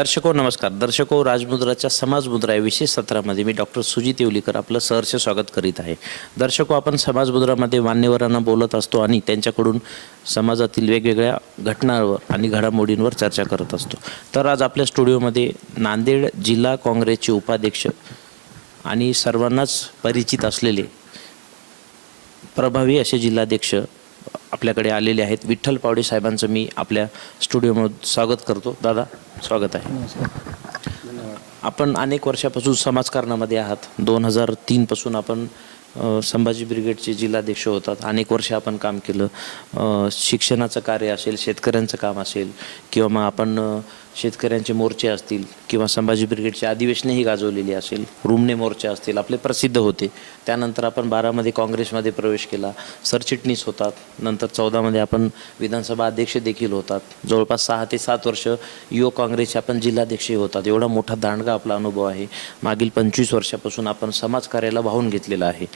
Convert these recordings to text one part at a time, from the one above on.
दर्शको नमस्कार. दर्शको, राजमुद्राच्या समाजमुद्रा या विशेष सत्रामध्ये मी डॉक्टर सुजित येवलीकर आपलं सहर्ष स्वागत करीत आहे. दर्शको, आपण समाजमुद्रामध्ये मान्यवरांना बोलत असतो आणि त्यांच्याकडून समाजातील वेगवेगळ्या घटनांवर आणि घडामोडींवर चर्चा करत असतो. तर आज आपल्या स्टुडिओमध्ये नांदेड जिल्हा काँग्रेसचे उपाध्यक्ष आणि सर्वांनाच परिचित असलेले प्रभावी असे जिल्हाध्यक्ष आपल्याकडे आलेले आहेत. विठ्ठल पावडे साहेबांचं मी आपल्या स्टुडिओमध्ये स्वागत करतो. दादा, स्वागत आहे. आपण अनेक वर्षापासून समाजकारणामध्ये आहात. 2003 पासून आपण संभाजी ब्रिगेडचे जिल्हाध्यक्ष होतात. अनेक वर्ष आपण काम केलं. शिक्षणाचं कार्य असेल, शेतकऱ्यांचं काम असेल, किंवा मग आपण शेतकऱ्यांचे मोर्चे असतील, किंवा संभाजी ब्रिगेडचे अधिवेशनेही गाजवलेली असेल, रुमणे मोर्चे असतील, आपले प्रसिद्ध होते. त्यानंतर आपण 12मध्ये काँग्रेसमध्ये प्रवेश केला, सरचिटणीस होतात. नंतर 14मध्ये आपण विधानसभा अध्यक्ष देखील होतात. जवळपास 6 ते 7 वर्ष युवक काँग्रेसचे आपण जिल्हाध्यक्षही होतात. एवढा मोठा दांडगा आपला अनुभव आहे. मागील 25 वर्षापासून आपण समाजकार्याला वाहून घेतलेला आहे.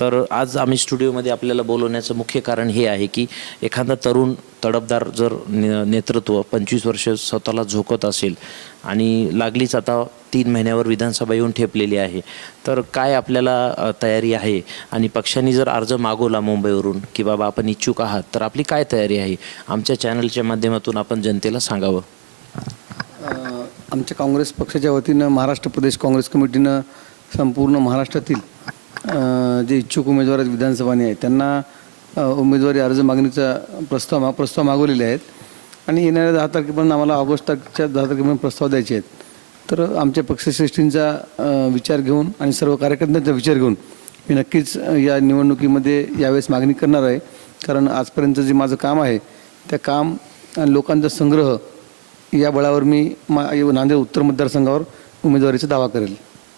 तर आज आम्ही स्टुडिओमध्ये आपल्याला बोलवण्याचं मुख्य कारण हे आहे की एखादा तरुण तडफदार जर नेतृत्व 25 वर्ष स्वतःला झोकत असेल आणि लागलीच आता 3 महिन्यावर विधानसभा येऊन ठेपलेली आहे, तर काय आपल्याला तयारी आहे, आणि पक्षांनी जर अर्ज मागवला मुंबईवरून की बाबा आपण इच्छुक आहात, तर आपली काय तयारी आहे, आमच्या चॅनलच्या माध्यमातून आपण जनतेला सांगावं. आमच्या काँग्रेस पक्षाच्या वतीनं महाराष्ट्र प्रदेश काँग्रेस कमिटीनं संपूर्ण महाराष्ट्रातील जे इच्छुक उमेदवार आहेत विधानसभाने आहेत त्यांना उमेदवारी अर्ज मागणीचा प्रस्ताव मागवलेले आहेत. आणि येणाऱ्या 10 तारखेपर्यंत आम्हाला ऑगस्टच्या 10 तारखेपर्यंत प्रस्ताव द्यायचे आहेत. तर आमच्या पक्षश्रेष्ठींचा विचार घेऊन आणि सर्व कार्यकर्त्यांचा विचार घेऊन मी नक्कीच या निवडणुकीमध्ये यावेळेस मागणी करणार आहे. कारण आजपर्यंत जे माझं काम आहे त्या काम आणि लोकांचा संग्रह या बळावर मी नांदेड उत्तर मतदारसंघावर उमेदवारीचा दावा करेल.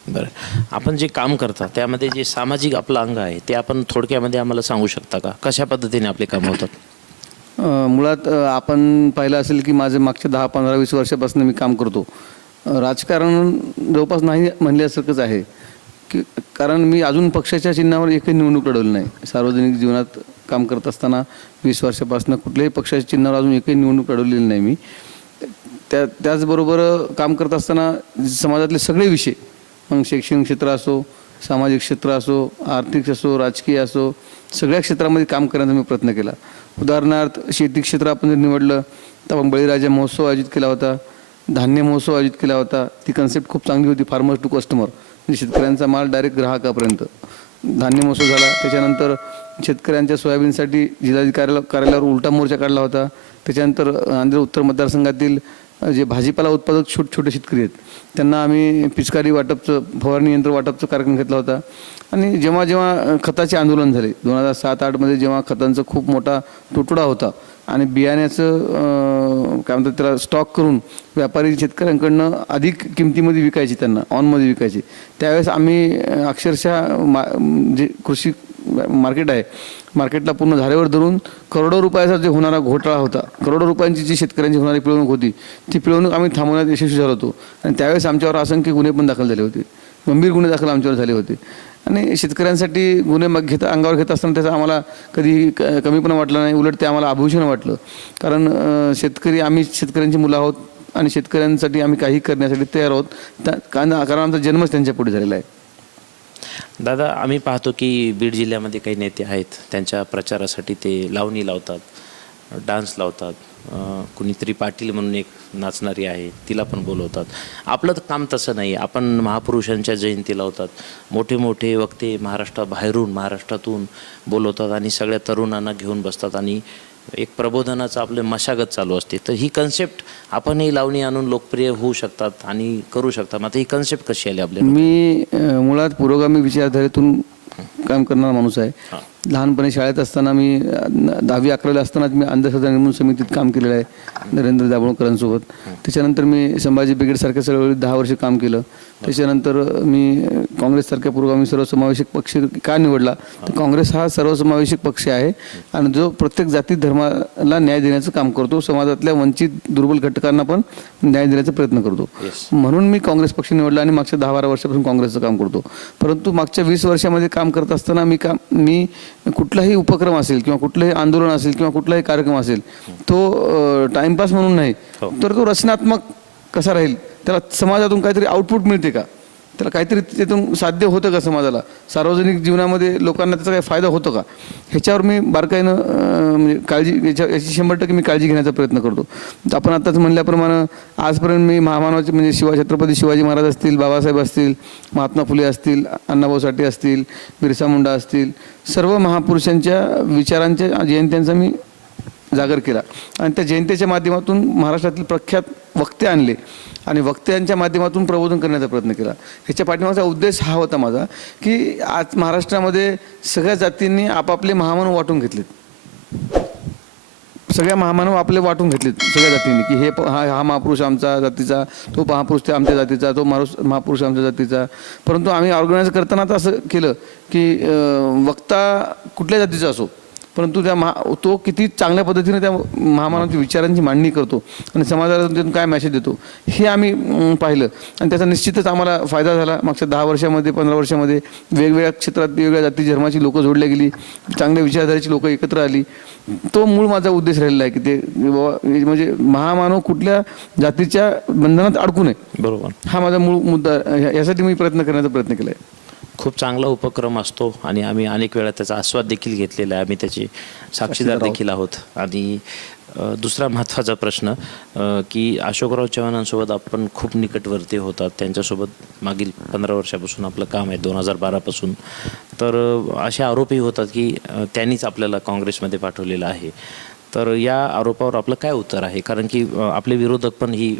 बरं, आपण जे काम करता त्यामध्ये जे सामाजिक आपलं अंग आहे ते आपण थोडक्यामध्ये आम्हाला सांगू शकता का? कशा पद्धतीने आपले काम होतात? मुळात आपण पाहिलं असेल की माझे मागच्या 10, 15, 20 वर्षापासून मी काम करतो. राजकारण जवळपास नाही म्हणल्यासारखंच आहे की कारण मी अजून पक्षाच्या चिन्हावर एकही निवडणूक लढवली नाही. सार्वजनिक जीवनात काम करत असताना 20 वर्षापासून कुठल्याही पक्षाच्या चिन्हावर अजून एकही निवडणूक लढवलेली नाही मी. त्याचबरोबर काम करत असताना समाजातले सगळे विषय, मग शैक्षणिक क्षेत्र असो, सामाजिक क्षेत्र असो, आर्थिक असो, राजकीय असो, सगळ्या क्षेत्रामध्ये काम करण्याचा मी प्रयत्न केला. उदाहरणार्थ शेती क्षेत्र आपण जर निवडलं तर आपण बळीराजा महोत्सव आयोजित केला होता, धान्य महोत्सव आयोजित केला होता. ती कन्सेप्ट खूप चांगली होती, फार्मर टू कस्टमर, म्हणजे शेतकऱ्यांचा माल डायरेक्ट ग्राहकापर्यंत. धान्य महोत्सव झाला. त्याच्यानंतर शेतकऱ्यांच्या सोयाबीनसाठी जिल्हाधिकारी कार्यालयावर उलटा मोर्चा काढला होता. त्याच्यानंतर नांदेड उत्तर मतदारसंघातील जे भाजीपाला उत्पादक छोटे शेतकरी आहेत त्यांना आम्ही पिचकारी वाटपचं, फवारणी यंत्र वाटपचं कार्यक्रम घेतला होता. आणि जेव्हा खताचे आंदोलन झाले 2007-8मध्ये, जेव्हा खतांचा खूप मोठा तुटवडा होता आणि बियाण्याचं काय म्हणतात त्याला स्टॉक करून व्यापारी शेतकऱ्यांकडनं अधिक किमतीमध्ये विकायचे, त्यांना ऑनमध्ये विकायचे, त्यावेळेस आम्ही अक्षरशः जे कृषी मार्केट आहे, मार्केटला पूर्ण झाल्यावर धरून करोडो रुपयाचा जे होणारा घोटाळा होता, करोडो रुपयांची जी शेतकऱ्यांची होणारी पिळवणूक होती, ती पिळवणूक आम्ही थांबवण्यात यशस्वी झालो होतो. आणि त्यावेळेस आमच्यावर असंख्य गुन्हे पण दाखल झाले होते, गंभीर गुन्हे दाखल आमच्यावर झाले होते. आणि शेतकऱ्यांसाठी गुन्हे अंगावर घेत असताना त्याचा आम्हाला कधी कमीपणा वाटला नाही, उलट ते आम्हाला आभूषण वाटलं. कारण आम्ही शेतकऱ्यांची मुलं आहोत आणि शेतकऱ्यांसाठी आम्ही काही करण्यासाठी तयार आहोत, कारण आमचा जन्मच त्यांच्या पुढे झालेला आहे. दादा, आम्ही पाहतो की बीड जिल्ह्यामध्ये काही नेते आहेत, त्यांच्या प्रचारासाठी ते लावणी लावतात, डान्स लावतात. कुणीतरी पाटील म्हणून एक नाचणारी आहे, तिला पण बोलवतात. आपलं तर काम तसं नाही. आपण महापुरुषांच्या जयंती लावतात, मोठे मोठे वक्ते महाराष्ट्रातून बोलवतात आणि सगळ्या तरुणांना घेऊन बसतात आणि एक प्रबोधनाचं आपलं मशागत चालू असते. तर ही कन्सेप्ट आपणही लावणी आणून लोकप्रिय होऊ शकतात आणि करू शकतात. आता ही कन्सेप्ट कशी आली आपल्याला? मी मुळात पुरोगामी विचारधारेतून काम करणारा माणूस आहे. लहानपणी शाळेत असताना मी 10वी 11वी असतानाच मी अंधश्रद्धा निर्मूलन समितीत काम केलेलं आहे नरेंद्र दाभोळकरांसोबत. त्याच्यानंतर मी संभाजी ब्रिगेडसारख्या चळवळीत 10 वर्ष काम केलं. त्याच्यानंतर मी काँग्रेससारख्या पुरोगामी सर्वसमावेशक पक्ष का निवडला, तर काँग्रेस हा सर्वसमावेशक पक्ष आहे आणि जो प्रत्येक जाती धर्माला न्याय देण्याचं काम करतो, समाजातल्या वंचित दुर्बल घटकांना पण न्याय देण्याचा प्रयत्न करतो. म्हणून मी काँग्रेस पक्ष निवडला आणि मागच्या 10-12 वर्षापासून काँग्रेसचं काम करतो. परंतु मागच्या 20 वर्षामध्ये काम करत असताना मी कुठलाही उपक्रम असेल किंवा कुठलंही आंदोलन असेल किंवा कुठलाही कार्यक्रम असेल तो टाइमपास म्हणून नाही, तर तो रचनात्मक कसा राहील त्याला समाजातून काहीतरी आउटपुट मिळते का, त्याला काहीतरी त्यातून साध्य होतं का, समाजाला सार्वजनिक जीवनामध्ये लोकांना त्याचा काही फायदा होतो का, ह्याच्यावर मी बारकाईनं म्हणजे काळजी याची 100% मी काळजी घेण्याचा प्रयत्न करतो. आपण आत्ताच म्हणल्याप्रमाणे आजपर्यंत मी महामानवाचे म्हणजे छत्रपती शिवाजी महाराज असतील, बाबासाहेब असतील, महात्मा फुले असतील, अण्णाभाऊ साठे असतील, बिरसा मुंडा असतील, सर्व महापुरुषांच्या विचारांच्या जयंत्यांचा मी जागर केला आणि त्या जयंतीच्या माध्यमातून महाराष्ट्रातील प्रख्यात वक्ते आणले आणि वक्त्यांच्या माध्यमातून प्रबोधन करण्याचा प्रयत्न केला. ह्याच्या पाठीमागचा उद्देश हा होता माझा की आज महाराष्ट्रामध्ये सगळ्या जातींनी आपापले महामानव वाटून घेतलेत, सगळ्या महामानव आपले वाटून घेतलेत सगळ्या जातींनी की हे हा महापुरुष आमच्या जातीचा, तो महापुरुष ते आमच्या जातीचा, तो महापुरुष आमच्या जातीचा. परंतु आम्ही ऑर्गनाईज करताना तर असं केलं की वक्ता कुठल्या जातीचा असो, परंतु तो किती चांगल्या पद्धतीने त्या महामानवाच्या विचारांची मांडणी करतो आणि समाजाला त्यातून काय मेसेज देतो हे आम्ही पाहिलं आणि त्याचा निश्चितच आम्हाला फायदा झाला. मागच्या 10 वर्षामध्ये 15 वर्षामध्ये वेगवेगळ्या क्षेत्रात वेगवेगळ्या जाती धर्माची लोकं जोडल्या गेली, चांगल्या विचारधारेची लोकं एकत्र आली. तो मूळ माझा उद्देश राहिलेला आहे की ते म्हणजे महामानव कुठल्या जातीच्या बंधनात अडकू नये, बरोबर, हा माझा मूळ मुद्दा. यासाठी मी प्रयत्न करण्याचा प्रयत्न केला आहे. खूप चांगला उपक्रम असतो आणि आम्ही अनेक वेळा त्याचा आस्वाद देखील घेतलेला आहे, आम्ही त्याचे साक्षीदार देखील आहोत. आणि दुसरा महत्त्वाचा प्रश्न की अशोकराव चव्हाणांसोबत आपण खूप निकटवर्ती होतात, त्यांच्यासोबत मागील 15 वर्षापासून आपलं काम आहे, 2012 पासून. तर असे आरोपही होतात की त्यांनीच आपल्याला काँग्रेसमध्ये पाठवलेलं आहे. तर या आरोपावर आपलं काय उत्तर आहे? कारण की आपले विरोधक पण ही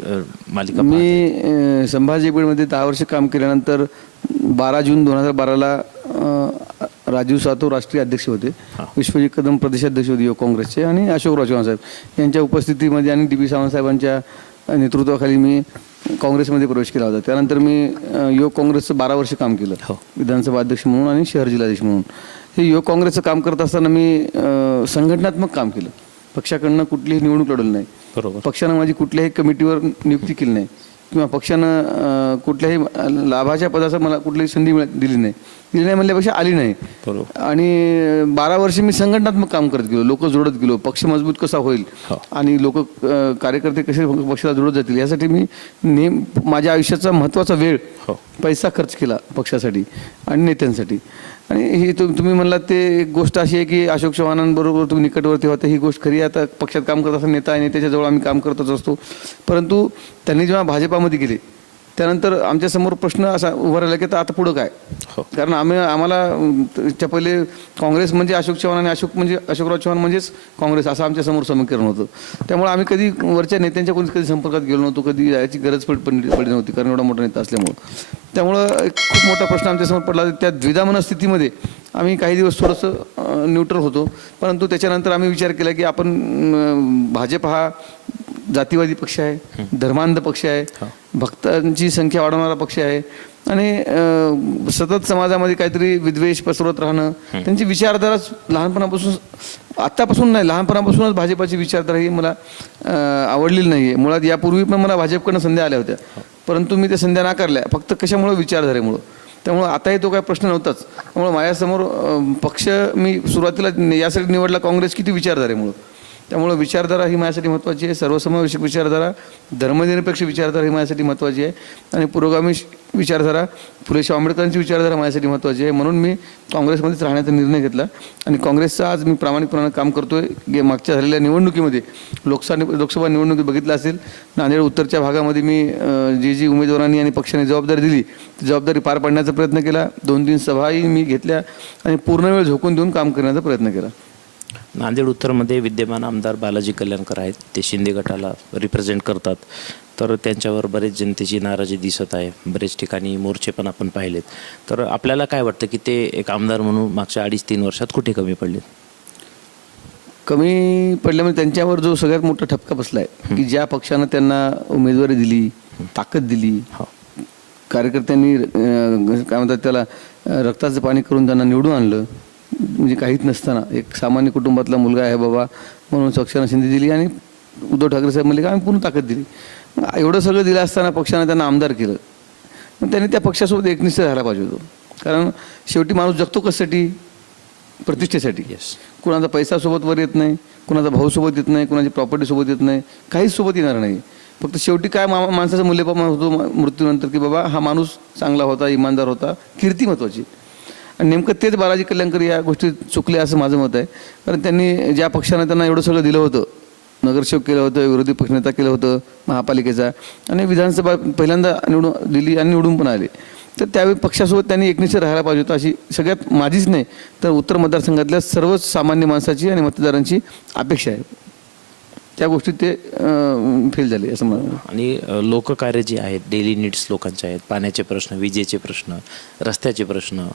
मालिका मी संभाजी ब्रिगेडमध्ये 10 वर्ष काम केल्यानंतर 12 जून 2012ला राजीव सातव राष्ट्रीय अध्यक्ष होते, विश्वजित कदम प्रदेशाध्यक्ष होते युवक काँग्रेसचे आणि अशोकराव चव्हाण साहेब यांच्या उपस्थितीमध्ये आणि DB सावंत साहेबांच्या नेतृत्वाखाली मी काँग्रेसमध्ये प्रवेश केला होता. त्यानंतर मी युवक काँग्रेसचं 12 वर्ष काम केलं, विधानसभा अध्यक्ष म्हणून आणि शहर जिल्हाध्यक्ष म्हणून. हे युवक काँग्रेसचं काम करत असताना मी संघटनात्मक काम केलं, पक्षाकडनं कुठलीही निवडणूक लढवली नाही, बरोबर, पक्षानं माझी कुठल्याही कमिटीवर नियुक्ती केली नाही किंवा पक्षानं कुठल्याही लाभाच्या पदाचा मला कुठलीही संधी दिली नाही म्हणल्यापेक्षा आली नाही. आणि 12 वर्ष मी संघटनात्मक काम करत गेलो, लोक जोडत गेलो, पक्ष मजबूत कसा होईल आणि लोक कार्यकर्ते कसे पक्षाला जोडत जातील यासाठी मी माझ्या आयुष्याचा महत्त्वाचा वेळ पैसा खर्च केला पक्षासाठी आणि नेत्यांसाठी. आणि ही तुम्ही म्हणलात ते एक गोष्ट अशी आहे की अशोक चव्हाणांबरोबर तुम्ही निकटवर्ती होता, ही गोष्ट खरी. आता पक्षात काम करत असताना नेता आहे, नेत्याच्याजवळ आम्ही काम करतच असतो. परंतु त्यांनी जेव्हा भाजपामध्ये गेले त्यानंतर आमच्यासमोर प्रश्न असा उभा राहिला की आता पुढं काय, कारण आम्हाला त्या पहिले काँग्रेस म्हणजे अशोक चव्हाण आणि अशोकराव चव्हाण म्हणजेच काँग्रेस असं आमच्यासमोर समीकरण होतं. त्यामुळे आम्ही कधी वरच्या नेत्यांच्या कधी संपर्कात गेलो नव्हतो, कधी याची गरज पडली नव्हती कारण एवढा मोठा नेता असल्यामुळं. त्यामुळं एक खूप मोठा प्रश्न आमच्यासमोर पडला. त्या द्विधा मनस्थितीमध्ये आम्ही काही दिवस थोडंसं न्यूट्रल होतो, परंतु त्याच्यानंतर आम्ही विचार केला की आपण भाजप हा जातीवादी पक्ष आहे, धर्मांध पक्ष आहे, भक्तांची संख्या वाढवणारा पक्ष आहे आणि सतत समाजामध्ये काहीतरी विद्वेष पसरवत राहणं, त्यांची विचारधाराच लहानपणापासून आत्तापासून नाही लहानपणापासूनच भाजपाची विचारधारा ही मला आवडलेली नाही आहे. मुळात यापूर्वी पण मला भाजपकडनं संध्या आल्या होत्या, परंतु मी त्या संध्या नाकारल्या फक्त कशामुळं, विचारधारेमुळं. त्यामुळं आताही तो काही प्रश्न नव्हताच. त्यामुळं माझ्यासमोर पक्ष मी सुरुवातीला यासाठी निवडला काँग्रेस किती विचारधारेमुळं. त्यामुळं विचारधारा ही माझ्यासाठी महत्त्वाची आहे, सर्वसमावेशक विचारधारा, धर्मनिरपेक्ष विचारधारा ही माझ्यासाठी महत्त्वाची आहे आणि पुरोगामी विचारधारा, फुले शाहू आंबेडकरांची विचारधारा माझ्यासाठी महत्त्वाची आहे. म्हणून मी काँग्रेसमध्येच राहण्याचा निर्णय घेतला आणि काँग्रेसचं आज मी प्रामाणिकपणाने काम करतोय. मागच्या झालेल्या निवडणुकीमध्ये लोकसभा निवडणुकीत बघितलं असेल, नांदेड उत्तरच्या भागामध्ये मी जी उमेदवारांनी आणि पक्षाने जबाबदारी दिली ती जबाबदारी पार पाडण्याचा प्रयत्न केला. 2-3 सभाही मी घेतल्या आणि पूर्ण वेळ झोकून देऊन काम करण्याचा प्रयत्न केला. नांदेड उत्तरमध्ये विद्यमान आमदार बालाजी कल्याणकर आहेत, ते शिंदे गटाला रिप्रेझेंट करतात. तर त्यांच्यावर बरेच जनतेची नाराजी दिसत आहे, बरेच ठिकाणी मोर्चे पण आपण पाहिलेत. तर आपल्याला काय वाटतं की ते एक आमदार म्हणून मागच्या 2.5-3 वर्षात कुठे कमी पडलेत? कमी पडल्यामुळे त्यांच्यावर जो सगळ्यात मोठा ठपका बसला आहे की ज्या पक्षानं त्यांना उमेदवारी दिली, ताकद दिली, कार्यकर्त्यांनी काय म्हणतात त्याला रक्ताचं पाणी करून त्यांना निवडून आणलं, म्हणजे काहीच नसताना एक सामान्य कुटुंबातला मुलगा आहे बाबा म्हणून पक्षानं संधी दिली आणि उद्धव ठाकरे साहेब म्हणले की आम्ही पूर्ण ताकद दिली. एवढं सगळं दिलं असताना पक्षानं त्यांना आमदार केलं. त्यांनी त्या पक्षासोबत एकनिष्ठ राहायला पाहिजे होतं, कारण शेवटी माणूस जगतो कशासाठी? प्रतिष्ठेसाठी. कुणाचा पैसा सोबत वर येत नाही, कुणाचा भाऊ सोबत येत नाही, कुणाची प्रॉपर्टी सोबत येत नाही, काहीच सोबत येणार नाही. फक्त शेवटी काय माणसाचं मूल्यप्रमाण होतो मृत्यूनंतर, की बाबा हा माणूस चांगला होता, इमानदार होता, कीर्ती महत्त्वाची. आणि नेमकं तेच बालाजी कल्याणकर या गोष्टी चुकले असं माझं मत आहे. कारण त्यांनी ज्या पक्षानं त्यांना एवढं सगळं दिलं होतं, नगरसेवक केलं होतं, विरोधी पक्षनेता केलं होतं महापालिकेचा, आणि विधानसभा पहिल्यांदा निवडून दिली आणि निवडून पण आले, तर त्यावेळी पक्षासोबत त्यांनी एकनिष्ठ राहायला पाहिजे होतं, अशी सगळ्यात माझीच नाही तर उत्तर मतदारसंघातल्या सर्वच सामान्य माणसाची आणि मतदारांची अपेक्षा आहे. त्या गोष्टीत ते फेल झाले असं मला. आणि लोककार्य जे आहेत, डेली नीड्स लोकांचे आहेत, पाण्याचे प्रश्न, विजेचे प्रश्न, रस्त्याचे प्रश्न,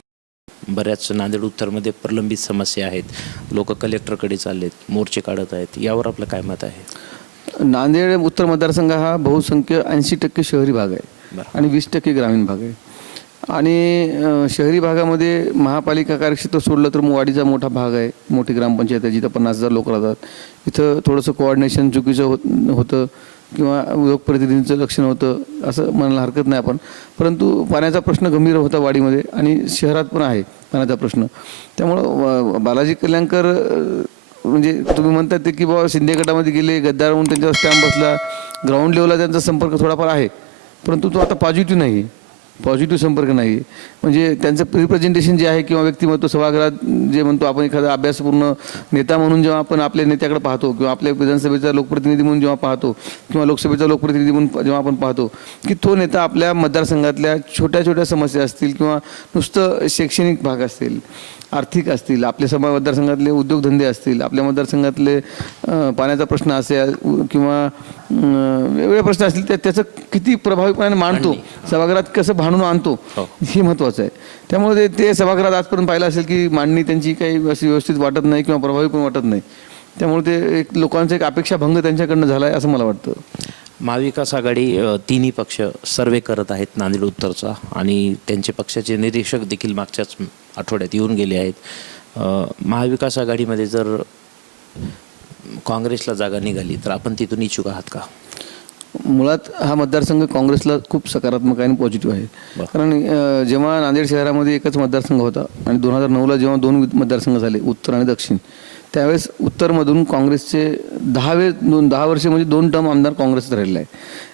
बऱ्याच नांदेड उत्तरमध्ये प्रलंबित समस्या आहेत, लोक कलेक्टरकडे चाललेत, मोर्चे काढत आहेत, यावर आपलं काय मत आहे? नांदेड उत्तर मतदारसंघ हा बहुसंख्य 80% शहरी भाग आहे आणि 20% ग्रामीण भाग आहे. आणि शहरी भागामध्ये महापालिका कार्यक्षेत्र सोडलं तर वाडीचा मोठा भाग आहे, मोठी ग्रामपंचायत आहे जिथं 50,000 लोक राहतात. इथं थोडंसं कोऑर्डिनेशन चुकीचं होतं किंवा लोकप्रतिनिधींचं लक्ष नव्हतं असं म्हणायला हरकत नाही आपण. परंतु पाण्याचा प्रश्न गंभीर होता वाडीमध्ये आणि शहरात पण आहे पाण्याचा प्रश्न. त्यामुळं बालाजी कल्याणकर म्हणजे तुम्ही म्हणतात ते की बाबा शिंदे गटामध्ये गेले, गद्दार म्हणून त्यांच्यावर स्टॅम्प बसला, ग्राउंड लेवलला त्यांचा संपर्क थोडाफार आहे, परंतु तो आता पॉझिटिव्ह नाही आहे, पॉझिटिव्ह संपर्क नाही आहे. म्हणजे त्यांचं रिप्रेझेंटेशन जे आहे किंवा व्यक्तिमत्व सभागृहात जे म्हणतो आपण, एखादा अभ्यासपूर्ण नेता म्हणून जेव्हा आपण आपल्या नेत्याकडे पाहतो किंवा आपल्या विधानसभेचा लोकप्रतिनिधी म्हणून जेव्हा पाहतो किंवा लोकसभेचा लोकप्रतिनिधी म्हणून जेव्हा आपण पाहतो की तो नेता आपल्या मतदारसंघातल्या छोट्या छोट्या समस्या असतील किंवा नुसतं शैक्षणिक भाग असतील, आर्थिक असतील, आपल्या मतदारसंघातले उद्योगधंदे असतील, आपल्या मतदारसंघातले पाण्याचा प्रश्न असेल किंवा वेगवेगळे प्रश्न असतील, त्याचं किती प्रभावीपणे मांडतो, सभागृहात कसं भांडून आणतो हे महत्त्वाचं आहे. त्यामुळे ते सभागृहात आजपर्यंत पाहिलं असेल की मांडणी त्यांची काही अशी व्यवस्थित वाटत नाही किंवा प्रभावी पण वाटत नाही. त्यामुळे ते एक लोकांचा एक अपेक्षाभंग त्यांच्याकडनं झाला आहे असं मला वाटतं. महाविकास आघाडी तिन्ही पक्ष सर्वे करत आहेत नांदेड उत्तरचा, आणि त्यांचे पक्षाचे निरीक्षक देखील मागच्याच आठवड्यात येऊन गेले आहेत. महाविकास आघाडीमध्ये जर काँग्रेसला जागा निघाली तर आपण तिथून इच्छुक आहात का? मुळात हा मतदारसंघ काँग्रेसला खूप सकारात्मक आणि पॉझिटिव्ह आहे. कारण जेव्हा नांदेड शहरामध्ये एकच मतदारसंघ होता आणि 2009ला जेव्हा 2 मतदारसंघ झाले, उत्तर आणि दक्षिण, त्यावेळेस उत्तरमधून काँग्रेसचे 10 वर्षे म्हणजे 2 टर्म आमदार काँग्रेसच राहिलेला आहे.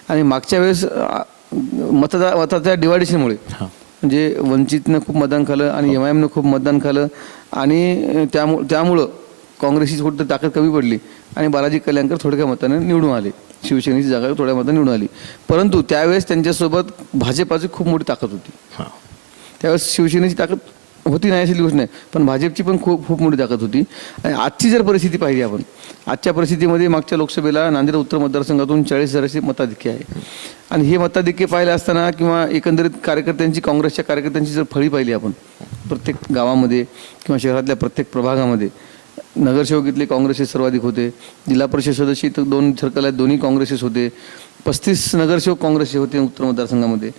आणि मागच्या वेळेस मताच्या डिवायडेशनमुळे म्हणजे वंचितनं खूप मतदान खालं आणि MIMनं खूप मतदान खालं आणि त्यामुळं काँग्रेसची कुठं ताकद कमी पडली आणि बालाजी कल्याणकर थोड्या मताने निवडून आले. शिवसेनेची जागा थोड्या मताने निवडून आली, परंतु त्यावेळेस त्यांच्यासोबत भाजपाची खूप मोठी ताकद होती. त्यावेळेस शिवसेनेची ताकद होती नाही अशी गोष्ट नाही, पण भाजपची पण खूप मोठी ताकद होती. आणि आजची जर परिस्थिती पाहिली आपण, आजच्या परिस्थितीमध्ये मागच्या लोकसभेला नांदेड उत्तर मतदारसंघातून 40,000चे मताधिक्य आहे. आणि हे मताधिक्य पाहिले असताना किंवा एकंदरीत कार्यकर्त्यांची, काँग्रेसच्या कार्यकर्त्यांची जर फळी पाहिली आपण प्रत्येक गावामध्ये किंवा शहरातल्या प्रत्येक प्रभागामध्ये, नगरसेवक इथले काँग्रेसचे सर्वाधिक होते, जिल्हा परिषद सदस्य इथं 2 सर्कल आहेत, दोन्ही काँग्रेसेस होते, 35 नगरसेवक काँग्रेसचे होते उत्तर मतदारसंघामध्ये,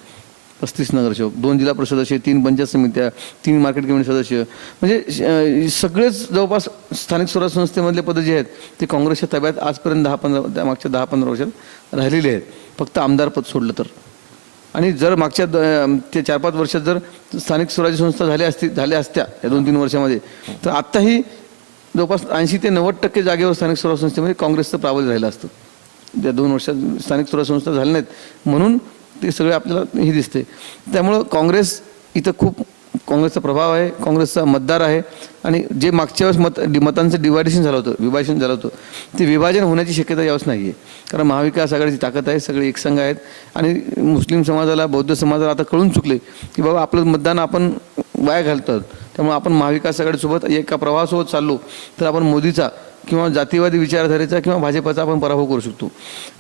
35 नगरसेवक, 2 जिल्हा परिषद सदस्य, 3 पंचायत समित्या, 3 मार्केट कमिटी सदस्य, म्हणजे सगळेच जवळपास स्थानिक स्वराज्य संस्थेमधले पदं जे आहेत ते काँग्रेसच्या ताब्यात आजपर्यंत मागच्या 10-15 वर्षात राहिलेले आहेत, फक्त आमदार पद सोडलं तर. आणि जर मागच्या ते 4-5 वर्षात जर स्थानिक स्वराज्य संस्था झाल्या असत्या या 2-3 वर्षामध्ये, तर आत्ताही जवळपास 80 ते 90% जागेवर स्थानिक स्वराज्य संस्थेमध्ये काँग्रेसचं प्राबल्य राहिलं असतं. त्या 2 वर्षात स्थानिक स्वराज्य संस्था झाल्या नाहीत म्हणून ते सगळे आपल्याला हे दिसते. त्यामुळं काँग्रेस इथं खूप काँग्रेसचा प्रभाव आहे, काँग्रेसचा मतदार आहे. आणि जे मागच्या वेळेस मतांचं विभाजन झालं होतं ते विभाजन होण्याची शक्यता यावेळेस नाही आहे. कारण महाविकास आघाडीची ताकद आहे, सगळे एकसंघ आहेत. आणि मुस्लिम समाजाला, बौद्ध समाजाला आता कळून चुकले की बाबा आपलं मतदान आपण वाया घालतो. त्यामुळे आपण महाविकास आघाडीसोबत एका प्रवाहासोबत चाललो तर आपण मोदीचा किंवा जातीवादी विचारधारेचा किंवा भाजपाचा आपण पराभव करू शकतो,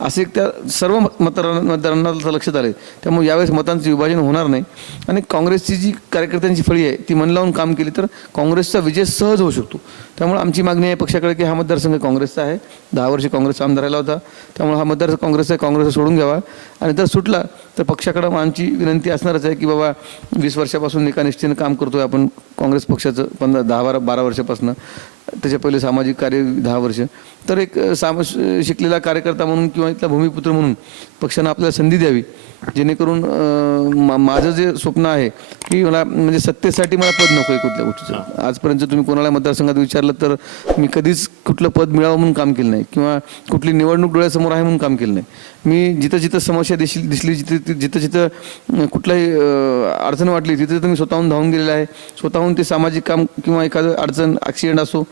असे त्या सर्व मतदारांना लक्षात आले. त्यामुळे यावेळेस मतांचं विभाजन होणार नाही. आणि काँग्रेसची जी कार्यकर्त्यांची फळी आहे ती मन लावून काम केली तर काँग्रेसचा विजय सहज होऊ शकतो. त्यामुळे आमची मागणी आहे पक्षाकडे की हा मतदारसंघ काँग्रेसचा आहे, 10 वर्षे काँग्रेसचा आमदार राहिला होता, त्यामुळे हा मतदार काँग्रेसचा सोडून घ्यावा. आणि जर सुटला तर पक्षाकडं आमची विनंती असणारच आहे की बाबा 20 वर्षापासून एका निष्ठेनं काम करतोय आपण काँग्रेस पक्षाचं, 10-12 वर्षापासून, त्याच्या पहिले सामाजिक कार्य 10 वर्ष. तर एक शिकलेला कार्यकर्ता म्हणून किंवा इथला भूमिपुत्र म्हणून पक्षानं आपल्याला संधी द्यावी, जेणेकरून माझं जे स्वप्न आहे की मला म्हणजे सत्तेसाठी मला पद नको आहे कुठल्या गोष्टीचं. आजपर्यंत तुम्ही कोणाला मतदारसंघात विचारलं तर मी कधीच कुठलं पद मिळावं म्हणून काम केलं नाही किंवा कुठली निवडणूक डोळ्यासमोर आहे म्हणून काम केलं नाही. मी जिथं जिथं समस्या दिसली, जिथं जिथं कुठलाही अडचण वाटली तिथं तर मी स्वतःहून धावून गेलेलं आहे. स्वतःहून ते सामाजिक काम किंवा एखादं अडचण ॲक्सिडेंट असो,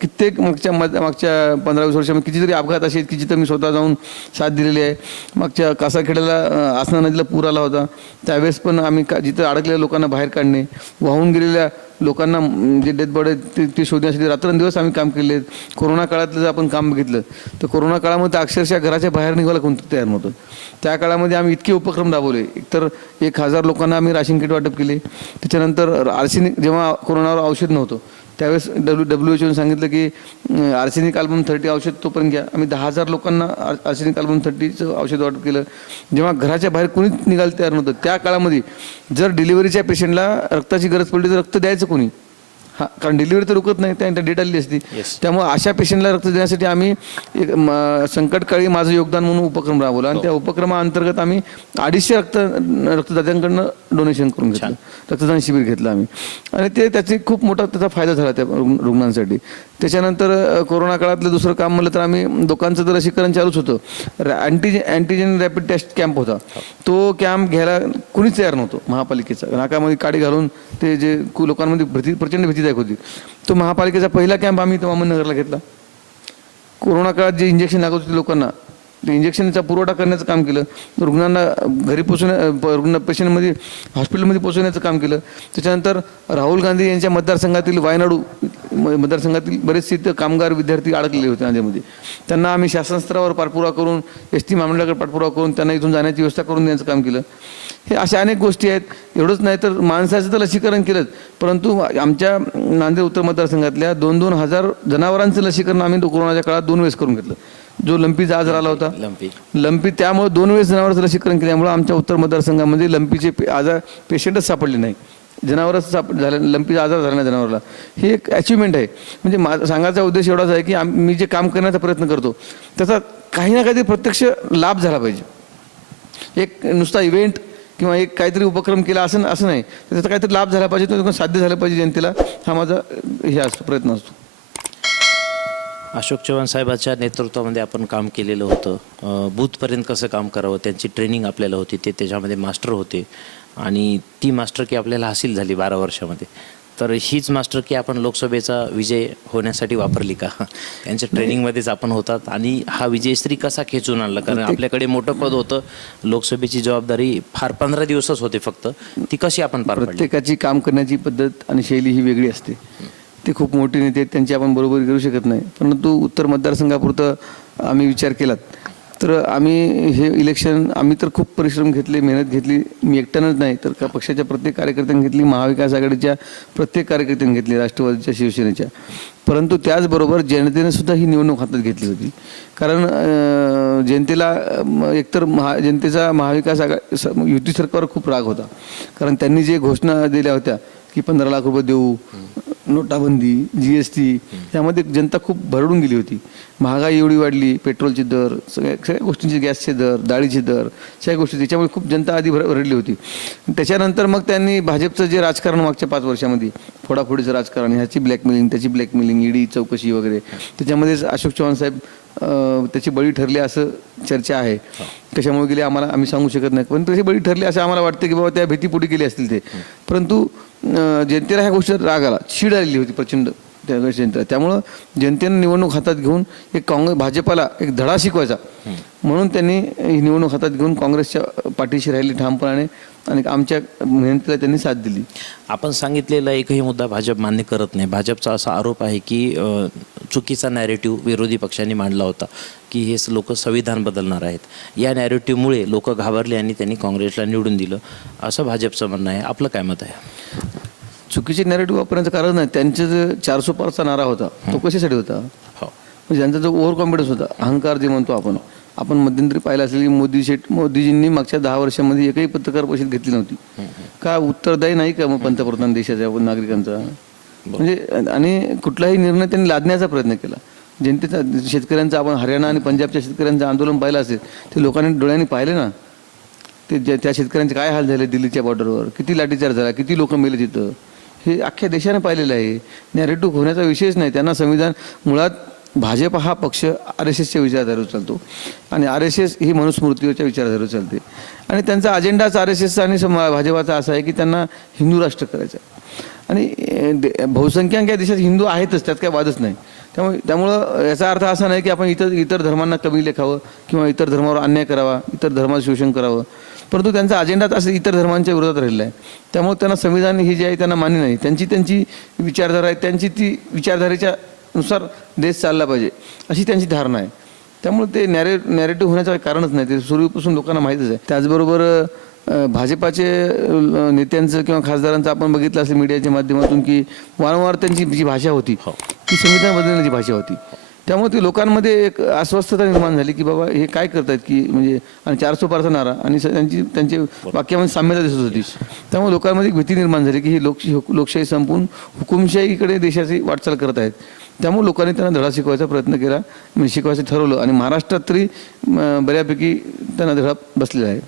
कित्येक मागच्या 15-20 वर्षामध्ये कितीतरी अपघात असे आहेत की जिथं मी स्वतः जाऊन साथ दिलेली आहे. मागच्या कासाखेड्याला आसना नदीला पूर आला होता, त्यावेळेस पण आम्ही जिथं अडकलेल्या लोकांना बाहेर काढणे, वाहून गेलेल्या लोकांना जे डेथ बॉडी ते शोधण्यासाठी रात्रंदिवस आम्ही काम केले. कोरोना काळातलं जर आपण काम बघितलं तर कोरोना काळामध्ये अक्षरशः घराच्या बाहेर निघायला कोणतं तयार नव्हतं. त्या काळामध्ये आम्ही इतके उपक्रम राबवले. एकतर 1000 लोकांना आम्ही राशन किट वाटप केले. त्याच्यानंतर आर्सेनिक, जेव्हा कोरोनावर औषध नव्हतं त्यावेळेस WHO सांगितलं की आर्सेनिक अल्बम 30 औषध तोपर्यंत घ्या. आम्ही 10,000 लोकांना आर्सेनिक अल्बम 30चं औषध वाटप केलं. जेव्हा घराच्या बाहेर कोणीच निघायला तयार नव्हतं त्या काळामध्ये जर डिलिव्हरीच्या पेशंटला रक्ताची गरज पडली तर रक्त द्यायचं कोणी? हां, कारण डिलिव्हरी तर रुकत नाही, त्या डेट आलेली असती. त्यामुळे अशा पेशंटला रक्त देण्यासाठी आम्ही एक संकटकाळी माझं योगदान म्हणून उपक्रम राबवला आणि त्या उपक्रमाअंतर्गत आम्ही 250 रक्तदात्यांकडनं डोनेशन करून घेतलं, रक्तदान शिबिर घेतलं आम्ही आणि त्याची खूप मोठा त्याचा फायदा झाला त्या रुग्णांसाठी. त्याच्यानंतर कोरोना काळातलं दुसरं काम म्हणलं तर आम्ही लोकांचं तर लसीकरण चालूच होतं. अँटीजेन रॅपिड टेस्ट कॅम्प होता, तो कॅम्प घ्यायला कुणीच तयार नव्हतं. महापालिकेचा नाकामध्ये काडी घालून ते जे लोकांमध्ये प्रचंड भीतीदायक होती. तो महापालिकेचा पहिला कॅम्प आम्ही इथं अहमदनगरला घेतला. कोरोना काळात जे इंजेक्शन लागत होते लोकांना, ते इंजेक्शनचा पुरवठा करण्याचं काम केलं. रुग्णांना घरी रुग्ण पेशंटमध्ये हॉस्पिटलमध्ये पोहोचवण्याचं काम केलं. त्याच्यानंतर राहुल गांधी यांच्या मतदारसंघातील वायनाडू मतदारसंघातील बरेचसे इथं कामगार विद्यार्थी अडकलेले होते नांदेडमध्ये. त्यांना आम्ही शासन स्तरावर पाठपुरावा करून ST महामंडळाकडे पाठपुरावा करून त्यांना इथून जाण्याची व्यवस्था करून देण्याचं काम केलं. हे अशा अनेक गोष्टी आहेत. एवढंच नाही तर माणसाचं तर लसीकरण केलंच, परंतु आमच्या नांदेड उत्तर मतदारसंघातल्या 2-2 हजार जनावरांचं लसीकरण आम्ही कोरोनाच्या काळात 2 वेळेस करून घेतलं. जो लंपीचा आजार आला होता, लंपी, त्यामुळे 2 वेळेस जनावरांचं लसीकरण केल्यामुळे आमच्या उत्तर मतदारसंघामध्ये लंपीचे आजार पेशंटच सापडले नाही. जनावरच लंपीचा आजार झाला नाही जनावराला. ही एक अचिव्हमेंट आहे. म्हणजे माझा सांगायचा उद्देश एवढाच आहे की मी जे काम करण्याचा प्रयत्न करतो त्याचा काही ना काहीतरी प्रत्यक्ष लाभ झाला पाहिजे. एक नुसता इव्हेंट किंवा एक काहीतरी उपक्रम केला असं नाही, त्याचा काहीतरी लाभ झाला पाहिजे, तो साध्य झाला पाहिजे जनतेला. हा माझा हे असतो, प्रयत्न असतो. अशोक चव्हाण साहेबांच्या नेतृत्वामध्ये आपण काम केलेलं होतं. बूथपर्यंत कसं काम करावं त्यांची ट्रेनिंग आपल्याला होती, ते त्याच्यामध्ये मास्टर होते आणि ती मास्टर की आपल्याला हासिल झाली 12 वर्षामध्ये. तर हीच मास्टर की आपण लोकसभेचा विजय होण्यासाठी वापरली का? त्यांच्या ट्रेनिंगमध्येच आपण होतात आणि हा विजयश्री कसा खेचून आणला? कारण आपल्याकडे मोठं पद होतं, लोकसभेची जबाबदारी फार 15 दिवसच होते फक्त, ती कशी आपण पार पाडली? प्रत्येकाची काम करण्याची पद्धत आणि शैली ही वेगळी असते. ते खूप मोठे नेते आहेत, त्यांची आपण बरोबरी करू शकत नाही. परंतु उत्तर मतदारसंघापुरतं आम्ही विचार केलात तर आम्ही हे इलेक्शन आम्ही तर खूप परिश्रम घेतले, मेहनत घेतली. मी एकट्यानंच नाही तर का पक्षाच्या प्रत्येक कार्यकर्त्यांनी घेतली, महाविकास आघाडीच्या प्रत्येक कार्यकर्त्यांनी घेतली, राष्ट्रवादीच्या, शिवसेनेच्या. परंतु त्याचबरोबर जनतेने सुद्धा ही निवडणूक हातात घेतली होती. कारण जनतेला एकतर जनतेचा महाविकास आघाडी युती सरकारवर खूप राग होता. कारण त्यांनी जे घोषणा दिल्या होत्या की 15 लाख रुपये देऊ, नोटाबंदी, GST, त्यामध्ये जनता खूप भरडून गेली होती. महागाई एवढी वाढली, पेट्रोलचे दर, सगळ्या गोष्टींचे, गॅसचे दर, डाळीचे दर, सगळ्या गोष्टी, त्याच्यामुळे खूप जनता आधी भरडली होती. त्याच्यानंतर मग त्यांनी भाजपचं जे राजकारण मागच्या 5 वर्षामध्ये फोडाफोडीचं राजकारण, ह्याची ब्लॅकमेलिंग, त्याची ब्लॅकमेलिंग, ED चौकशी वगैरे, त्याच्यामध्येच अशोक चव्हाण साहेब त्याची बळी ठरले असं चर्चा आहे. कशामुळे गेले आम्ही सांगू शकत नाही, पण तसे बळी ठरले असं आम्हाला वाटतं की बाबा त्या भीतीपोटी गेले असतील ते. परंतु जनतेला ह्या गोष्टीत राग आला, चीड आलेली होती प्रचंड त्या जनतेला. त्यामुळं जनतेनं निवडणूक हातात घेऊन एक भाजपाला एक धडा शिकवायचा म्हणून त्यांनी ही निवडणूक हातात घेऊन काँग्रेसच्या पाठीशी राहिली ठामपणाने आणि आमच्या मेहनतीला त्यांनी साथ दिली. आपण सांगितलेला एकही मुद्दा भाजप मान्य करत नाही. भाजपचा असा आरोप आहे की चुकीचा नॅरेटिव्ह विरोधी पक्षांनी मांडला होता की हे लोक संविधान बदलणार आहेत. या नॅरेटिव्हमुळे लोक घाबरले आणि त्यांनी काँग्रेसला निवडून दिलं, असं भाजपचं म्हणणं आहे. आपलं काय मत आहे? चुकीचे नॅरेटिव्ह वापरण्याचं कारण नाही. त्यांचा जो 400 पारचा नारा होता तो कशासाठी होता? म्हणजे त्यांचा जो ओव्हर कॉन्फिडन्स होता, अहंकार जे म्हणतो आपण मध्यंतरी पाहिलं असेल की मोदीजींनी मागच्या 10 वर्षामध्ये एकही पत्रकार परिषद घेतली नव्हती का? उत्तरदायी नाही का मग पंतप्रधान देशाच्या नागरिकांचा? म्हणजे आणि कुठलाही निर्णय त्यांनी लादण्याचा प्रयत्न केला. जनतेचा शेतकऱ्यांचा आपण हरियाणा आणि पंजाबच्या शेतकऱ्यांचं आंदोलन पाहिलं असेल ते लोकांनी डोळ्यांनी पाहिले ना. ते त्या शेतकऱ्यांचे काय हाल झाले दिल्लीच्या बॉर्डरवर, किती लाठीचार्ज झाला, किती लोक मेले तिथं, हे अख्ख्या देशाने पाहिलेलं आहे. नॅरेटिव्ह होण्याचा विषयच नाही. त्यांना संविधान मुळात भाजप हा पक्ष RSSच्या विचारधारेवर चालतो आणि RSS ही मनुस्मृतीच्या विचारधारेवर चालते आणि त्यांचा अजेंडाच RSS आणि भाजपाचा असा आहे की त्यांना हिंदू राष्ट्र करायचं आहे. आणि बहुसंख्याक या देशात हिंदू आहेतच, त्यात काही वादच नाही. त्यामुळं याचा अर्थ असा नाही की आपण इतर धर्मांना कमी लेखावं किंवा इतर धर्मावर अन्याय करावा, इतर धर्माचं शोषण करावं, परंतु त्यांचा अजेंडाच असं इतर धर्मांच्या विरोधात राहिलेला आहे. त्यामुळे त्यांना संविधान ही जी आहे त्यांना मान्य नाही. त्यांची विचारधारा आहे, त्यांची ती विचारधारेच्या नुसार देश चालला पाहिजे अशी त्यांची धारणा आहे. त्यामुळे ते नॅरेटिव्ह होण्याचं काही कारणच नाही. ते सुरुवातीपासून लोकांना माहीतच आहे. त्याचबरोबर भाजपाचे नेत्यांचं किंवा खासदारांचं आपण बघितलं असेल मीडियाच्या माध्यमातून की वारंवार त्यांची जी भाषा होती ती संविधान बदलण्याची भाषा होती. त्यामुळे ती लोकांमध्ये एक अस्वस्थता निर्माण झाली की बाबा हे काय करतायत की म्हणजे आणि 400 पारचा नारा आणि त्यांचे वाक्यामध्ये साम्यता दिसत होती. त्यामुळे लोकांमध्ये एक भीती निर्माण झाली की ही लोकशाही संपून हुकुमशाहीकडे देशाची वाटचाल करत आहेत. त्यामुळे लोकांनी त्यांना धडा शिकवायचा प्रयत्न केला, म्हणजे शिकवायचं ठरवलं आणि महाराष्ट्रात तरी बऱ्यापैकी त्यांना धडा बसलेला आहे.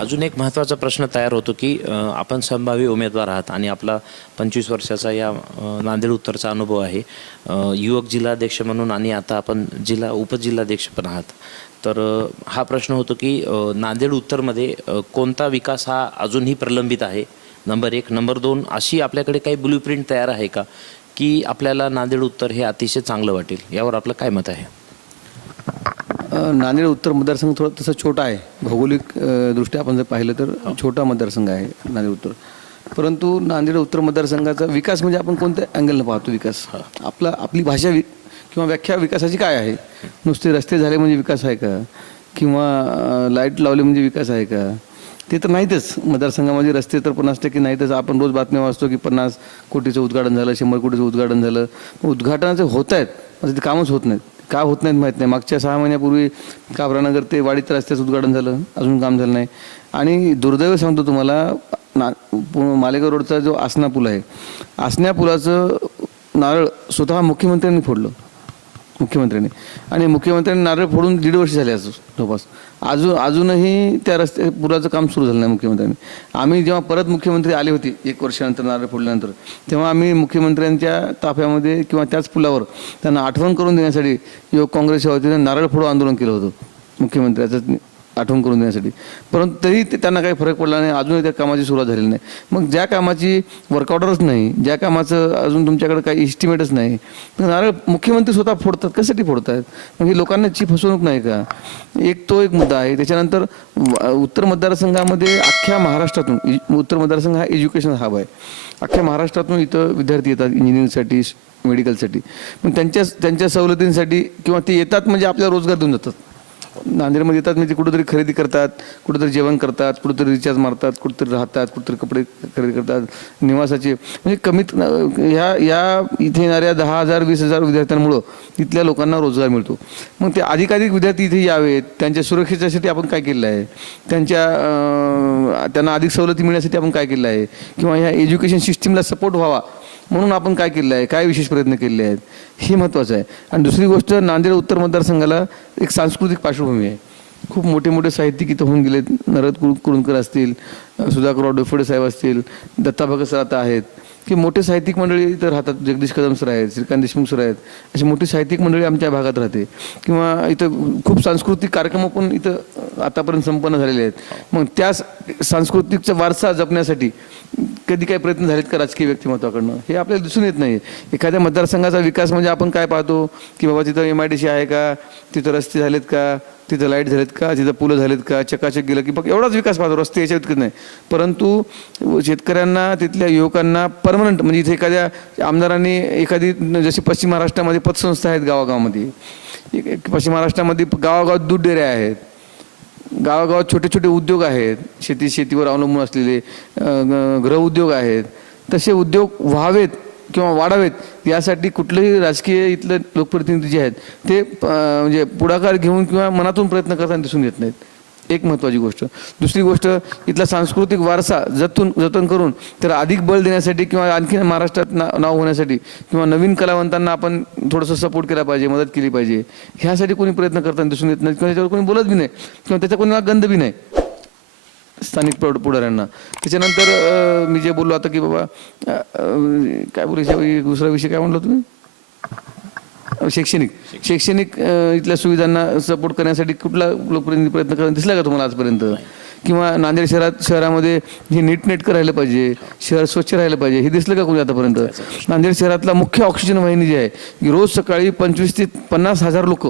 अजून एक महत्त्वाचा प्रश्न तयार होतो की आपण संभाव्य उमेदवार आहात आणि आपला 25 वर्षाचा या नांदेड उत्तरचा अनुभव आहे. युवक जिल्हाध्यक्ष म्हणून आणि आता आपण उपजिल्हाध्यक्ष पण आहात. तर हा प्रश्न होतो की नांदेड उत्तरमध्ये कोणता विकास हा अजूनही प्रलंबित आहे, नंबर 1. नंबर 2, अशी आपल्याकडे काही ब्लूप्रिंट तयार आहे का की आपल्याला नांदेड उत्तर हे अतिशय चांगलं वाटेल? यावर आपलं काय मत आहे? नांदेड उत्तर मतदारसंघ थोडा तसा छोटा आहे. भौगोलिक दृष्ट्या आपण जर पाहिलं तर छोटा मतदारसंघ आहे नांदेड उत्तर. परंतु नांदेड उत्तर मतदारसंघाचा विकास म्हणजे आपण कोणत्या अँगलनं पाहतो विकास? आपली भाषा किंवा व्याख्या विकासाची काय आहे? नुसते रस्ते झाले म्हणजे विकास आहे का? किंवा लाईट लावले म्हणजे विकास आहे का? ते तर नाहीतच. मतदारसंघामध्ये रस्ते तर 50% नाहीतच. आपण रोज बातम्या वाचतो की 50 कोटीचं उद्घाटन झालं, 100 कोटीचं उद्घाटन झालं. उद्घाटनाचे होत आहेत, म्हणजे ते कामच होत नाहीत. का होत नाहीत माहीत नाही. मागच्या 6 महिन्यापूर्वी काबरानगर ते वाडीत रस्त्याचं उद्घाटन झालं, अजून काम झालं नाही. आणि दुर्दैव सांगतो तुम्हाला, मालेगाव रोडचा जो आसना पूल आहे, आसन्या पुलाचं नारळ स्वतः मुख्यमंत्र्यांनी फोडलं, मुख्यमंत्र्यांनी. आणि मुख्यमंत्र्यांनी नारळ फोडून 1.5 वर्ष झाले असं जवळपास. अजूनही त्या पुलाचं काम सुरू झालं नाही मुख्यमंत्र्यांनी. आम्ही जेव्हा परत मुख्यमंत्री आले होते 1 वर्षानंतर नारळ फोडल्यानंतर, तेव्हा आम्ही मुख्यमंत्र्यांच्या ताफ्यामध्ये किंवा त्याच पुलावर त्यांना आठवण करून देण्यासाठी युवक काँग्रेसच्या वतीने नारळ फोडो आंदोलन केलं होतं मुख्यमंत्र्याचं आठवण करून देण्यासाठी. परंतु तरी त्यांना काही फरक पडला नाही. अजूनही त्या कामाची सुरुवात झालेली नाही. मग ज्या कामाची वर्कऑर्डरच नाही, ज्या कामाचं अजून तुमच्याकडे काही इस्टिमेटच नाही, नारळ मुख्यमंत्री स्वतः फोडतात. कशासाठी फोडतात? मग ही लोकांची फसवणूक नाही का? तो एक मुद्दा आहे. त्याच्यानंतर उत्तर मतदारसंघामध्ये अख्ख्या महाराष्ट्रातून, उत्तर मतदारसंघ हा एज्युकेशन हब आहे. अख्ख्या महाराष्ट्रातून इथं विद्यार्थी येतात इंजिनिअरिंगसाठी, मेडिकलसाठी. मग त्यांच्या सवलतींसाठी किंवा ते येतात म्हणजे आपल्याला रोजगार देऊन जातात. नांदेडमध्ये येतात म्हणजे कुठेतरी खरेदी करतात, कुठेतरी जेवण करतात, कुठेतरी रिचार्ज मारतात, कुठेतरी राहतात, कुठेतरी कपडे खरेदी करतात, निवासाचे. म्हणजे कमीत या इथे येणाऱ्या 10,000-20,000 विद्यार्थ्यांमुळं इथल्या लोकांना रोजगार मिळतो. मग ते अधिकाधिक विद्यार्थी इथे यावेत, त्यांच्या सुरक्षेसाठी आपण काय केलं आहे, त्यांना अधिक सवलती मिळण्यासाठी आपण काय केलं आहे, किंवा ह्या एज्युकेशन सिस्टीमला सपोर्ट व्हावा म्हणून आपण काय केलं आहे, काय विशेष प्रयत्न केले आहेत, हे महत्त्वाचं आहे. आणि दुसरी गोष्ट, नांदेड उत्तर मतदारसंघाला एक सांस्कृतिक पार्श्वभूमी आहे. खूप मोठे मोठे साहित्यिक इथं होऊन गेलेत. नरद कुरुंदकर असतील, सुधाकरराव डोफोडे साहेब असतील, दत्ता भगत सर आता आहेत, की मोठे साहित्यिक मंडळी इथं राहतात. जगदीश कदम सर आहेत, श्रीकांत देशमुख सर आहेत, अशी मोठी साहित्यिक मंडळी आमच्या भागात राहते. किंवा इथं खूप सांस्कृतिक कार्यक्रम पण इथं आतापर्यंत संपन्न झालेले आहेत. मग त्या सांस्कृतिकचा वारसा जपण्यासाठी कधी काही प्रयत्न झालेत का राजकीय व्यक्तिमत्वाकडनं? हे आपल्याला दिसून येत नाही. एखाद्या मतदारसंघाचा विकास म्हणजे आपण काय पाहतो की बाबा तिथं MIDC आहे का, तिथं रस्ते झालेत का, तिथं लाईट झालेत का, तिथं पुलं झालेत का, चकाचक गेलं की बघ, एवढाच विकास पाहतो. रस्ते याच्या इतकं नाही. परंतु शेतकऱ्यांना, तिथल्या युवकांना परमनंट, म्हणजे इथे एखाद्या आमदारांनी एखादी, जशी पश्चिम महाराष्ट्रामध्ये पतसंस्था आहेत गावागावामध्ये, पश्चिम महाराष्ट्रामध्ये गावागावात दूध डेऱ्या आहेत, गावागावात छोटे छोटे उद्योग आहेत, शेतीवर अवलंबून असलेले गृह उद्योग आहेत. तसे उद्योग व्हावेत किंवा वाढावेत यासाठी कुठलेही राजकीय इथले लोकप्रतिनिधी जे आहेत ते म्हणजे पुढाकार घेऊन किंवा मनातून प्रयत्न करताना दिसून येत नाहीत. एक महत्त्वाची गोष्ट. दुसरी गोष्ट, इथला सांस्कृतिक वारसा जतन करून त्याला अधिक बळ देण्यासाठी किंवा आणखी महाराष्ट्रात नाव होण्यासाठी किंवा नवीन कलावंतांना आपण थोडंसं सपोर्ट केला पाहिजे, मदत केली पाहिजे. ह्यासाठी कोणी प्रयत्न करताना दिसून येत नाही किंवा त्याच्यावर कोणी बोलत बी नाही किंवा त्याचा कोणी गंध बी नाही स्थानिक पुढाऱ्यांना. त्याच्यानंतर मी जे बोललो आता की बाबा काय बोलायचं, दुसरा विषय काय म्हणलो तुम्ही, शैक्षणिक इथल्या सुविधांना सपोर्ट करण्यासाठी कुठला लोकप्रतिनिधी प्रयत्न करत दिसला का तुम्हाला आजपर्यंत? किंवा नांदेड शहरामध्ये हे नीटनेटकं राहिलं पाहिजे, शहर स्वच्छ राहिलं पाहिजे, हे दिसलं का कोणी आतापर्यंत? नांदेड शहरातला मुख्य ऑक्सिजन वाहिनी जी आहे की रोज सकाळी 25,000 ते 50,000 लोक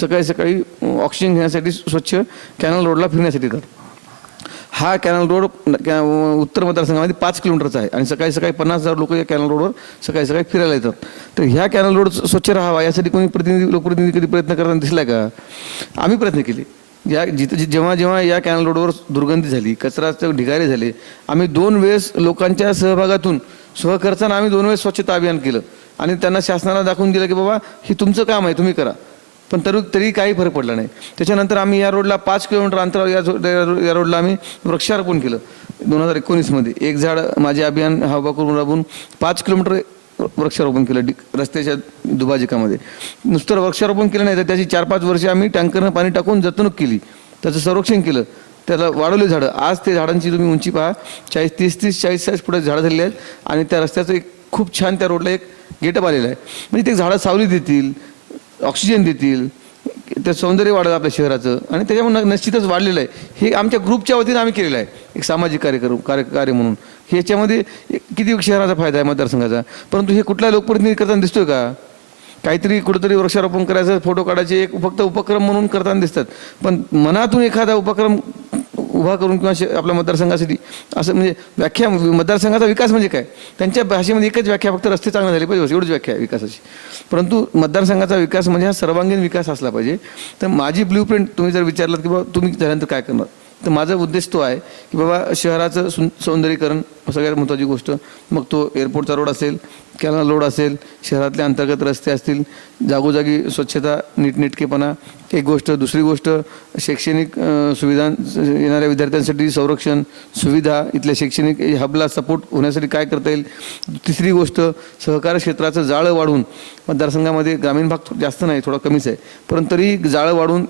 सकाळी ऑक्सिजन घेण्यासाठी स्वच्छ कॅनल रोडला फिरण्यासाठी येतात. हा कॅनल रोड उत्तर मतदारसंघामध्ये 5 किलोमीटरचा आहे आणि सकाळी 50,000 लोक या कॅनल रोडवर सकाळी फिरायला येतात. तर ह्या कॅनल रोड स्वच्छ राहावा यासाठी कोणी लोकप्रतिनिधी कधी प्रयत्न करताना दिसला का? आम्ही प्रयत्न केले. जेव्हा या कॅनल रोडवर दुर्गंधी झाली, कचराचे ढिगारे झाले, आम्ही 2 वेळेस लोकांच्या सहभागातून स्वखर्चानं आम्ही 2 वेळेस स्वच्छता अभियान केलं आणि त्यांना शासनाला दाखवून दिलं की बाबा हे तुमचं काम आहे, तुम्ही करा. पण तरी काही फरक पडला नाही. त्याच्यानंतर आम्ही या रोडला 5 किलोमीटर अंतरावर या रोडला आम्ही वृक्षारोपण केलं 2019मध्ये. एक झाड माझे अभियान हवा करून राबून 5 किलोमीटर वृक्षारोपण केलं रस्त्याच्या दुभाजकामध्ये. नुसतं वृक्षारोपण केलं नाही तर त्याची 4-5 वर्षे आम्ही टँकरनं पाणी टाकून जतणूक केली, त्याचं संरक्षण केलं, त्याला वाढवले झाडं. आज ते झाडांची तुम्ही उंची पहा, 30-40 फुटाची झाडं झालेली आहेत आणि त्या रस्त्याचं एक खूप छान त्या रोडला एक गेटअप आलेला आहे. म्हणजे ते झाडं सावली देतील, ऑक्सिजन देतील, त्या सौंदर्य वाढत आपल्या शहराचं आणि त्याच्यामुळे निश्चितच वाढलेलं आहे. हे आमच्या ग्रुपच्या वतीनं आम्ही केलेलं आहे एक सामाजिक कार्य म्हणून. ह्याच्यामध्ये किती शहराचा फायदा आहे मतदारसंघाचा, परंतु हे कुठला लोकप्रतिनिधी करताना दिसतोय का? काहीतरी कुठंतरी वृक्षारोपण करायचं, फोटो काढायचे एक फक्त उपक्रम म्हणून करताना दिसतात. पण मनातून एखादा उपक्रम उभा करून किंवा आपल्या मतदारसंघासाठी असं म्हणजे व्याख्या, मतदारसंघाचा विकास म्हणजे काय, त्यांच्या भाषेमध्ये एकच व्याख्या, फक्त रस्ते चांगले झाले पाहिजे एवढीच व्याख्या आहे विकासाची. परंतु मतदारसंघाचा विकास म्हणजे हा सर्वांगीण विकास असला पाहिजे. तर माझी ब्ल्यूप्रिंट तुम्ही जर विचारलात की बाबा तुम्ही झाल्यानंतर काय करणार, तर माझा उद्देश तो आहे की बाबा शहराचं सौंदर्यीकरण सगळ्यात महत्त्वाची गोष्ट. मग तो एअरपोर्टचा रोड असेल, कॅनल रोड असेल, शहरातले अंतर्गत रस्ते असतील, जागोजागी स्वच्छता, नीटनेटकेपणा एक गोष्ट. दुसरी गोष्ट, शैक्षणिक सुविधा, येणाऱ्या विद्यार्थ्यांसाठी संरक्षण सुविधा, इथल्या शैक्षणिक हबला सपोर्ट होण्यासाठी काय करता येईल. तिसरी गोष्ट, सहकार क्षेत्राचं जाळं वाढवून मतदारसंघामध्ये ग्रामीण भाग जास्त नाही, थोडा कमीच आहे, परंतु तरी जाळं वाढवून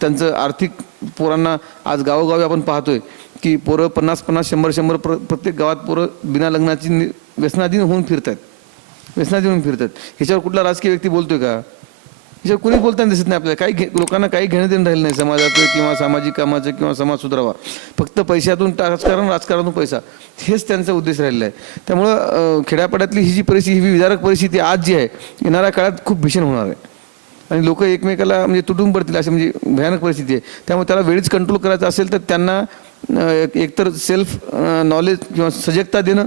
त्यांचं आर्थिक, पोरांना आज गावोगावी आपण पाहतोय की पोरं 50-50, 100-100 प्रत्येक गावात पोरं बिना लग्नाची व्यसनाधीन होऊन फिरतात. ह्याच्यावर कुठला राजकीय व्यक्ती बोलतोय का? ह्याच्यावर कोणीच बोलताना दिसत नाही आपल्याला. काही लोकांना काही घेणं देणं राहिलं नाही समाजाचं किंवा सामाजिक कामाचं किंवा समाज सुधारावा. फक्त पैशातून राजकारणातून पैसा, हेच त्यांचा उद्देश राहिलेला आहे. त्यामुळं खेड्यापाड्यातली ही जी परिस्थिती, ही विदारक परिस्थिती आज जी आहे, येणाऱ्या काळात खूप भीषण होणार आहे आणि लोक एकमेकाला म्हणजे तुटून पडतील अशी म्हणजे भयानक परिस्थिती आहे. त्यामुळे त्याला वेळीच कंट्रोल करायचं असेल तर त्यांना एकतर सेल्फ नॉलेज किंवा सजगता देणं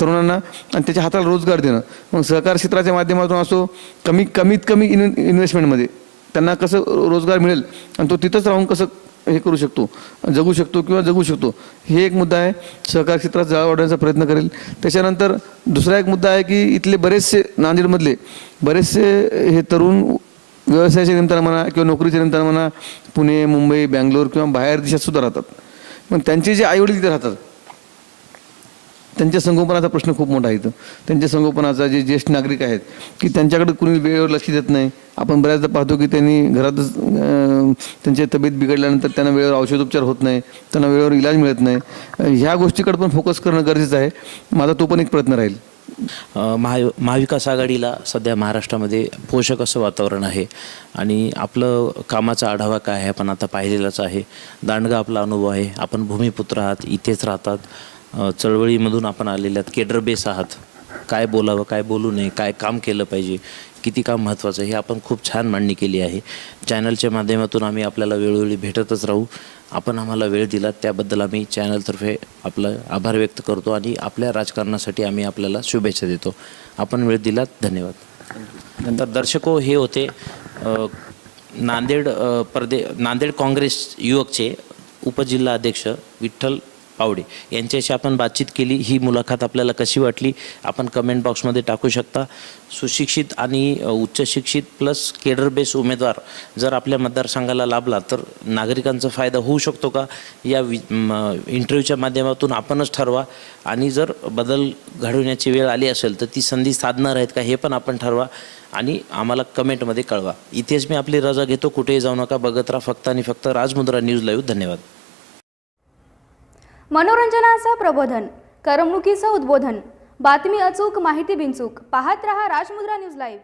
तरुणांना आणि त्याच्या हाताला रोजगार देणं. मग सहकार क्षेत्राच्या माध्यमातून असो, कमीत कमी इन्व्हेस्टमेंटमध्ये त्यांना कसं रोजगार मिळेल आणि तो तिथंच राहून कसं हे करू शकतो, जगू शकतो, हे एक मुद्दा आहे. सहकार क्षेत्रात जाळं वाढवण्याचा प्रयत्न करेल. त्याच्यानंतर दुसरा एक मुद्दा आहे की इथले बरेचसे नांदेडमधले बरेचसे हे तरुण व्यवसायाच्या निमित्तानं म्हणा किंवा नोकरीच्या निमित्तानं म्हणा पुणे, मुंबई, बँगलोर किंवा बाहेर देशात सुद्धा राहतात. मग त्यांचे जे आईवडील तिथे राहतात त्यांच्या संगोपनाचा प्रश्न खूप मोठा आहे इथं. त्यांच्या संगोपनाचा जे ज्येष्ठ नागरिक आहेत की त्यांच्याकडे कुणी वेळेवर लक्ष देत नाही. आपण बऱ्याचदा पाहतो की त्यांनी घरातच त्यांची तब्येत बिघडल्यानंतर त्यांना वेळेवर औषधोपचार होत नाही, त्यांना वेळेवर इलाज मिळत नाही. ह्या गोष्टीकडे पण फोकस करणं गरजेचं आहे. माझा तो पण एक प्रयत्न राहील. महाविकास आघाडीला सध्या महाराष्ट्रामध्ये पोषक असं वातावरण आहे आणि आपलं कामाचा आढावा काय आहे आपण आता पाहिलेलाच आहे. दांडगा आपला अनुभव आहे, आपण भूमिपुत्र आहात, इथेच राहतात, चळवळीमधून आपण आलेले आहात, केडर बेस आहात. काय बोलावं, काय बोलू नये, काय काम केलं पाहिजे, किती काम महत्त्वाचं हे आपण खूप छान मांडणी केली आहे. चॅनलच्या माध्यमातून आम्ही आपल्याला वेळोवेळी भेटतच राहू. आपण आम्हाला वेळ दिला त्याबद्दल आम्ही चॅनलतर्फे आपलं आभार व्यक्त करतो आणि आपल्या राजकारणासाठी आम्ही आपल्याला शुभेच्छा देतो. आपण वेळ दिलात, धन्यवाद. नंतर दर्शको, हे होते नांदेड काँग्रेस युवकचे उपजिल्हा अध्यक्ष विठ्ठल पावडे यांच्याशी आपण बातचीत केली. ही मुलाखत आपल्याला कशी वाटली आपण कमेंट बॉक्समध्ये टाकू शकता. सुशिक्षित आणि उच्च शिक्षित प्लस केडर बेस उमेदवार जर आपल्या मतदारसंघाला लाभला तर नागरिकांचा फायदा होऊ शकतो का, या इंटरव्ह्यूच्या माध्यमातून आपणच ठरवा. आणि जर बदल घडवण्याची वेळ आली असेल तर ती संधी साधणार आहेत का हे पण आपण ठरवा आणि आम्हाला कमेंटमध्ये कळवा. इथेच मी आपली रजा घेतो. कुठेही जाऊ नका. बघत राहा फक्त आणि फक्त राजमुद्रा न्यूज लाईव्ह. धन्यवाद. मनोरंजनाचं प्रबोधन, करमणुकीचं उद्बोधन, बातमी अचूक, माहिती बिनचूक. पाहत रहा राजमुद्रा न्यूज लाईव्ह.